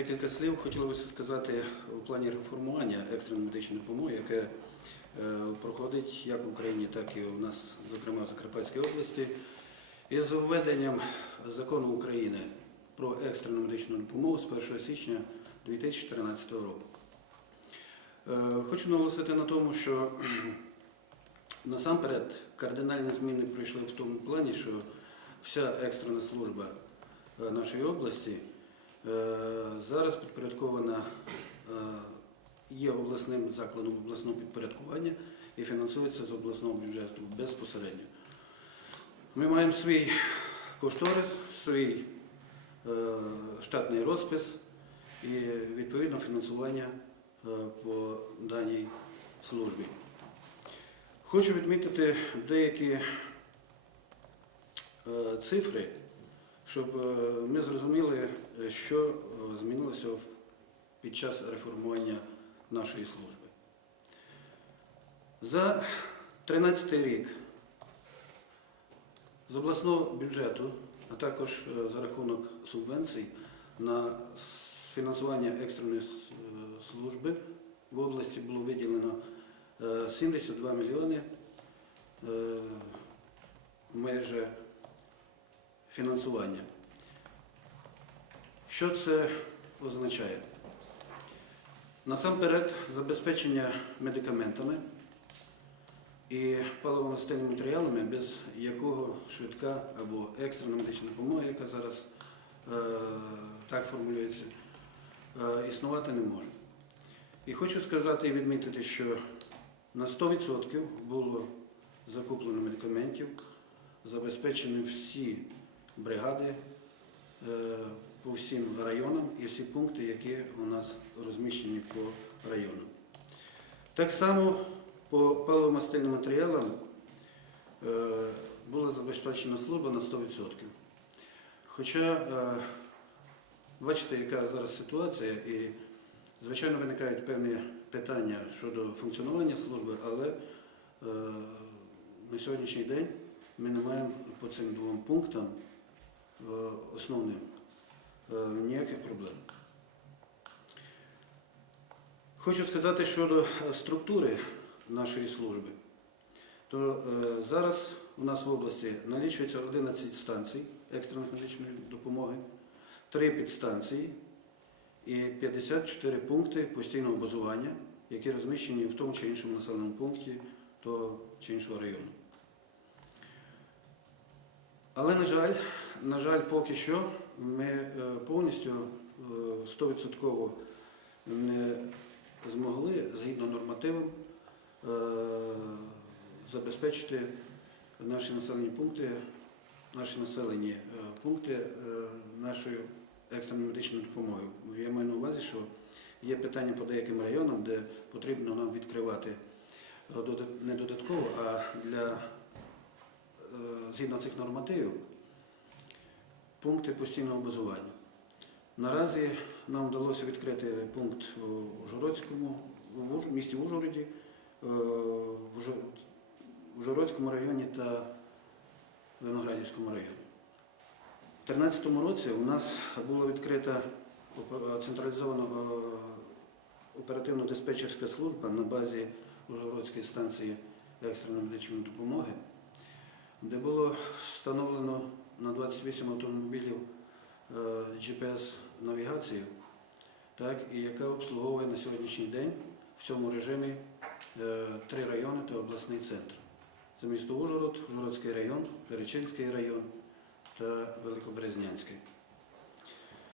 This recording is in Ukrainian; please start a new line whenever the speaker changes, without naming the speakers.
Декілька слів хотілося сказати у плані реформування екстреної медичної допомоги, яке е, проходить як в Україні, так і у нас, зокрема в Закарпатській області, із введенням закону України про екстрену медичну допомогу з 1 січня 2014 року. Е, Хочу наголосити на тому, що насамперед кардинальні зміни прийшли в тому плані, що вся екстрена служба е, нашої області зараз підпорядкована е, є обласним закладом обласного підпорядкування і фінансується з обласного бюджету безпосередньо. Ми маємо свій кошторис, свій е, штатний розпис і відповідно фінансування е, по даній службі. Хочу відмітити деякі е, цифри, щоб е, ми зрозуміли, е, що е, змінилося під час реформування нашої служби. За 13 рік з обласного бюджету, а також за рахунок субвенцій на фінансування екстреної служби в області було виділено е, 72 мільйони майже фінансування. Що це означає? Насамперед, забезпечення медикаментами і паливо-мастильними матеріалами, без якого швидка або екстрена медична допомога, яка зараз е, так формулюється, е, існувати не може. І хочу сказати і відмітити, що на 100% було закуплено медикаментів, забезпечені всі бригади е, по всім районам і всі пункти, які у нас розміщені по районам. Так само по паливо-мастильним матеріалам е, була забезпечена служба на 100%. Хоча е, бачите, яка зараз ситуація, і, звичайно, виникають певні питання щодо функціонування служби, але на сьогоднішній день ми не маємо по цим двом пунктам основним е, ніяких проблем. Хочу сказати щодо е, структури нашої служби. То е, зараз у нас в області налічується 11 станцій екстреної медичної допомоги, 3 підстанції і 54 пункти постійного базування, які розміщені в тому чи іншому населеному пункті того чи іншого району. Але, на жаль, на жаль, поки що ми е, повністю е, 100% не змогли згідно нормативам е, забезпечити наші населені пункти, наші населені е, пункти е, нашою екстреною медичною допомогою. Я маю на увазі, що є питання по деяким районам, де потрібно нам відкривати е, не додатково, а е, згідно цих нормативів пункти постійного базування. Наразі нам вдалося відкрити пункт у Ужгородському, в місті Ужгороді, е, в в Ужгородському районі та Виноградівському районі. У 2013 році у нас була відкрита централізована е, оперативно-диспетчерська служба на базі Ужгородської станції екстреної медичної допомоги, де було встановлено на 28 автомобілів е, GPS-навігацію, яка обслуговує на сьогоднішній день в цьому режимі е, три райони та обласний центр. Це місто Ужгород, Ужгородський район, Перечинський район та Великобрезнянський.